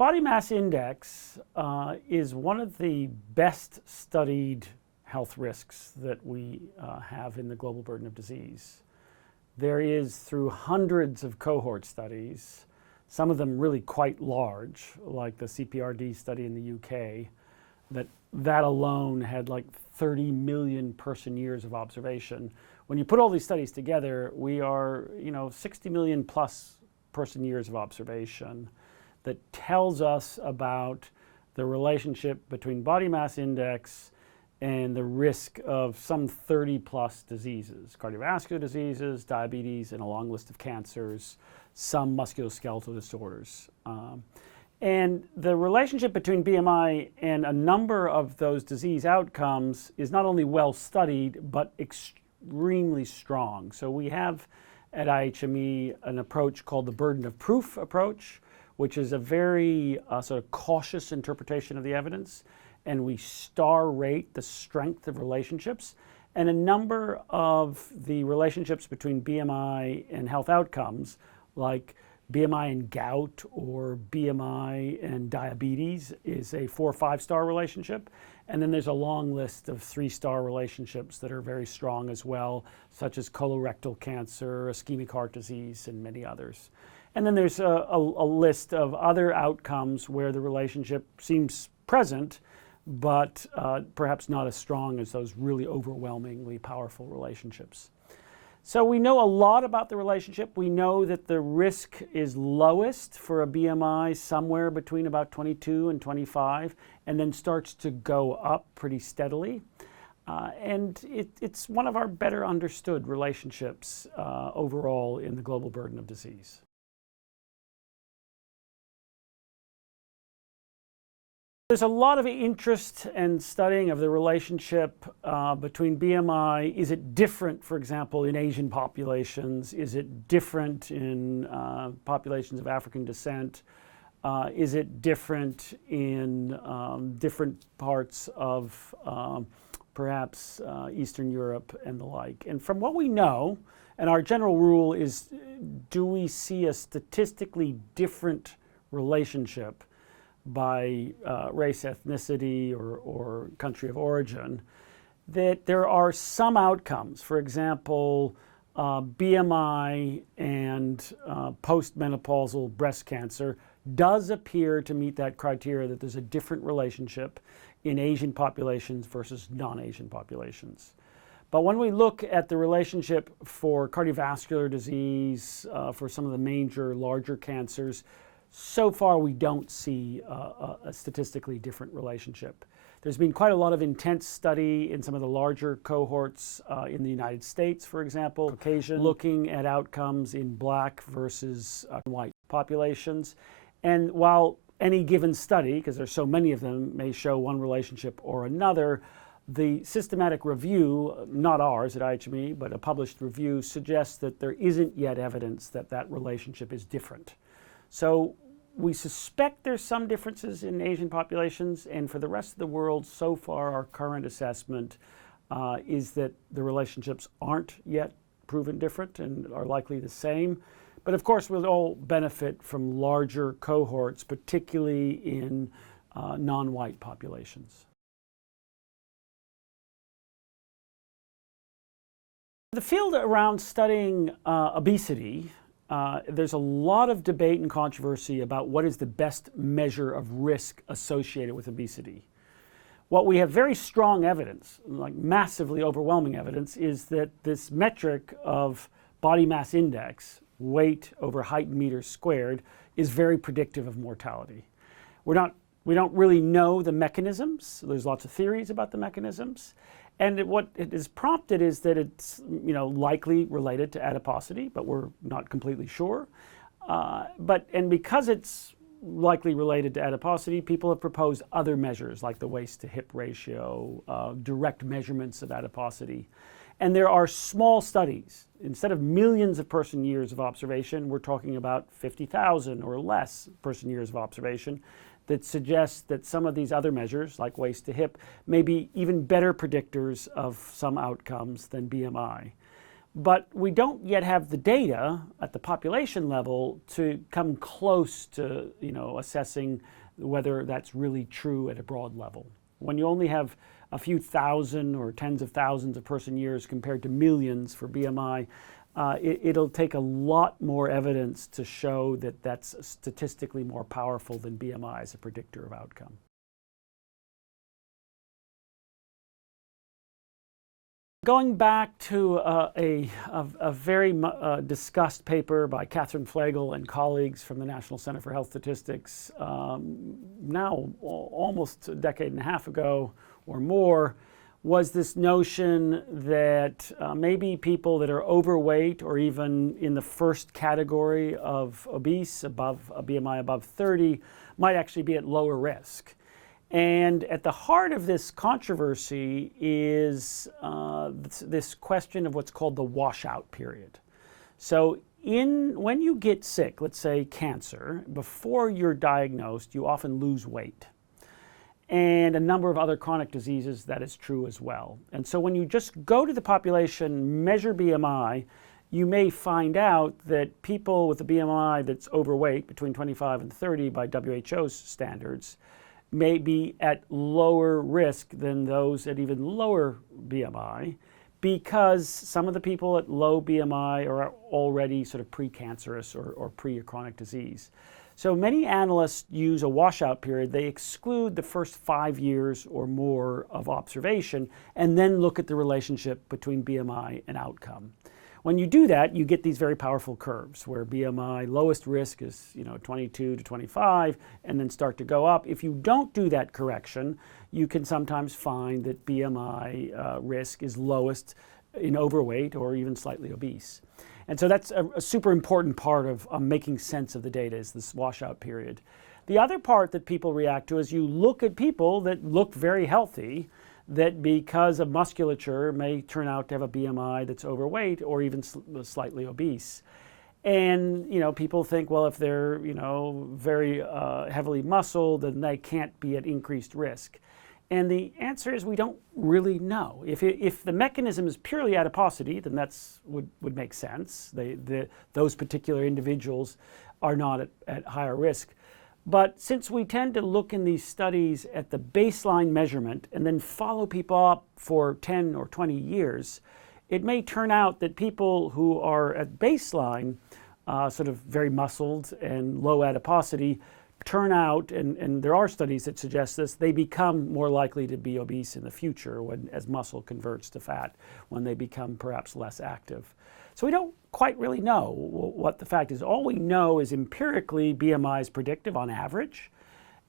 Body mass index is one of the best studied health risks that we have in the global burden of disease. There is, through hundreds of cohort studies, some of them really quite large, like the CPRD study in the UK, that alone had like 30 million person years of observation. When you put all these studies together, we are 60 million plus person years of observation that tells us about the relationship between body mass index and the risk of some 30 plus diseases, cardiovascular diseases, diabetes, and a long list of cancers, some musculoskeletal disorders. And the relationship between BMI and a number of those disease outcomes is not only well studied, but extremely strong. So we have at IHME an approach called the burden of proof approach, which is a very sort of cautious interpretation of the evidence. And we star rate the strength of relationships. And a number of the relationships between BMI and health outcomes, like BMI and gout or BMI and diabetes, is a 4 or 5 star relationship. And then there's a long list of 3-star relationships that are very strong as well, such as colorectal cancer, ischemic heart disease, and many others. And then there's a list of other outcomes where the relationship seems present, but perhaps not as strong as those really overwhelmingly powerful relationships. So we know a lot about the relationship. We know that the risk is lowest for a BMI somewhere between about 22 and 25, and then starts to go up pretty steadily. And it's one of our better understood relationships overall in the global burden of disease. There's a lot of interest and studying of the relationship between BMI. Is it different, for example, in Asian populations? Is it different in populations of African descent? Is it different in different parts of perhaps Eastern Europe and the like? And from what we know, and our general rule is, do we see a statistically different relationship by race, ethnicity, or country of origin, that there are some outcomes. For example, BMI and postmenopausal breast cancer does appear to meet that criteria, that there's a different relationship in Asian populations versus non-Asian populations. But when we look at the relationship for cardiovascular disease, for some of the major, larger cancers, so far we don't see a statistically different relationship. There's been quite a lot of intense study in some of the larger cohorts in the United States, for example, Caucasian, looking at outcomes in black versus white populations. And while any given study, because there's so many of them, may show one relationship or another, the systematic review, not ours at IHME, but a published review, suggests that there isn't yet evidence that that relationship is different. So we suspect there's some differences in Asian populations, and for the rest of the world, so far our current assessment is that the relationships aren't yet proven different and are likely the same. But of course, we'll all benefit from larger cohorts, particularly in non-white populations. The field around studying obesity, there's a lot of debate and controversy about what is the best measure of risk associated with obesity. What we have very strong evidence, like massively overwhelming evidence, is that this metric of body mass index, weight over height in meters squared, is very predictive of mortality. We don't really know the mechanisms. There's lots of theories about the mechanisms. And what it has prompted is that it's likely related to adiposity, but we're not completely sure. And because it's likely related to adiposity, people have proposed other measures like the waist to hip ratio, direct measurements of adiposity. And there are small studies. Instead of millions of person years of observation, we're talking about 50,000 or less person years of observation that suggests that some of these other measures, like waist to hip, may be even better predictors of some outcomes than BMI. But we don't yet have the data at the population level to come close to, assessing whether that's really true at a broad level. When you only have a few thousand or tens of thousands of person years compared to millions for BMI, it'll take a lot more evidence to show that that's statistically more powerful than BMI as a predictor of outcome. Going back to a very discussed paper by Catherine Flegel and colleagues from the National Center for Health Statistics, now almost a decade and a half ago or more, was this notion that maybe people that are overweight or even in the first category of obese, above a BMI above 30, might actually be at lower risk. And at the heart of this controversy is this question of what's called the washout period. So when you get sick, let's say cancer, before you're diagnosed, you often lose weight. And a number of other chronic diseases, that is true as well. And so when you just go to the population, measure BMI, you may find out that people with a BMI that's overweight, between 25 and 30 by WHO's standards, may be at lower risk than those at even lower BMI, because some of the people at low BMI are already sort of precancerous or pre-chronic disease. So many analysts use a washout period. They exclude the first 5 years or more of observation and then look at the relationship between BMI and outcome. When you do that, you get these very powerful curves where BMI lowest risk is 22 to 25 and then start to go up. If you don't do that correction, you can sometimes find that BMI risk is lowest in overweight or even slightly obese. And so that's a super important part of making sense of the data, is this washout period. The other part that people react to is you look at people that look very healthy, that because of musculature may turn out to have a BMI that's overweight or even slightly obese. And people think, well, if they're very heavily muscled, then they can't be at increased risk. And the answer is we don't really know. If the mechanism is purely adiposity, then that's would make sense. Those particular individuals are not at higher risk. But since we tend to look in these studies at the baseline measurement and then follow people up for 10 or 20 years, it may turn out that people who are at baseline, sort of very muscled and low adiposity, turn out, and there are studies that suggest this, they become more likely to be obese in the future as muscle converts to fat, when they become perhaps less active. So we don't quite really know what the fact is. All we know is empirically BMI is predictive on average,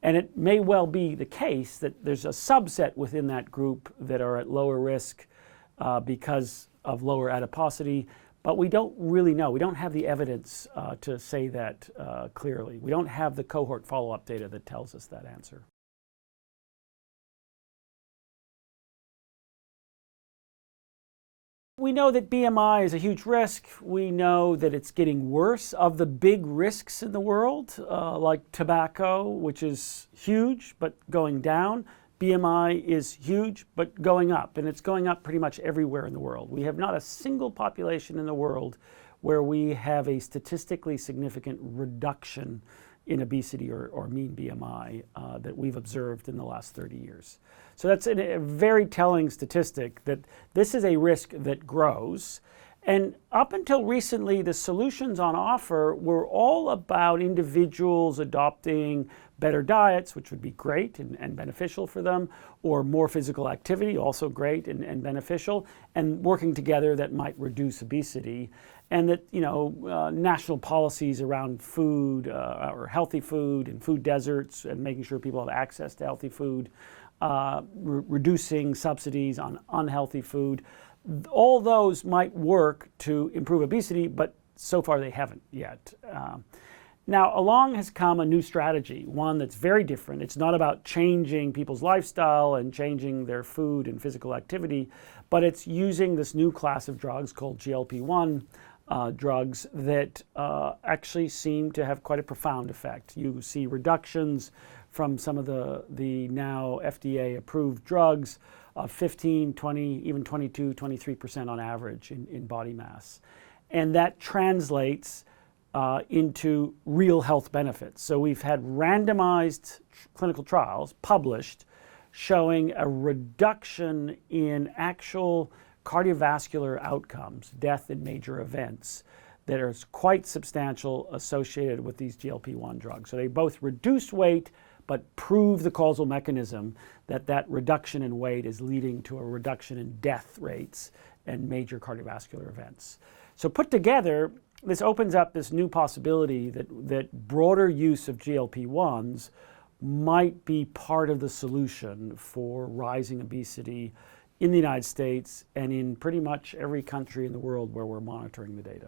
and it may well be the case that there's a subset within that group that are at lower risk because of lower adiposity, but we don't really know. We don't have the evidence to say that clearly. We don't have the cohort follow-up data that tells us that answer. We know that BMI is a huge risk. We know that it's getting worse. Of the big risks in the world, like tobacco, which is huge but going down, BMI is huge but going up, and it's going up pretty much everywhere in the world. We have not a single population in the world where we have a statistically significant reduction in obesity or mean BMI that we've observed in the last 30 years. So that's a very telling statistic that this is a risk that grows. And up until recently, the solutions on offer were all about individuals adopting better diets, which would be great and beneficial for them, or more physical activity, also great and beneficial, and working together that might reduce obesity. And that national policies around food or healthy food and food deserts and making sure people have access to healthy food, reducing subsidies on unhealthy food, all those might work to improve obesity, but so far they haven't yet. Now, along has come a new strategy, one that's very different. It's not about changing people's lifestyle and changing their food and physical activity, but it's using this new class of drugs called GLP-1 drugs that actually seem to have quite a profound effect. You see reductions from some of the now FDA-approved drugs of 15, 20, even 22, 23% on average in body mass. And that translates into real health benefits. So we've had randomized clinical trials published showing a reduction in actual cardiovascular outcomes, death and major events, that are quite substantial associated with these GLP-1 drugs. So they both reduce weight, but prove the causal mechanism that that reduction in weight is leading to a reduction in death rates and major cardiovascular events. So put together, this opens up this new possibility that broader use of GLP-1s might be part of the solution for rising obesity in the United States and in pretty much every country in the world where we're monitoring the data.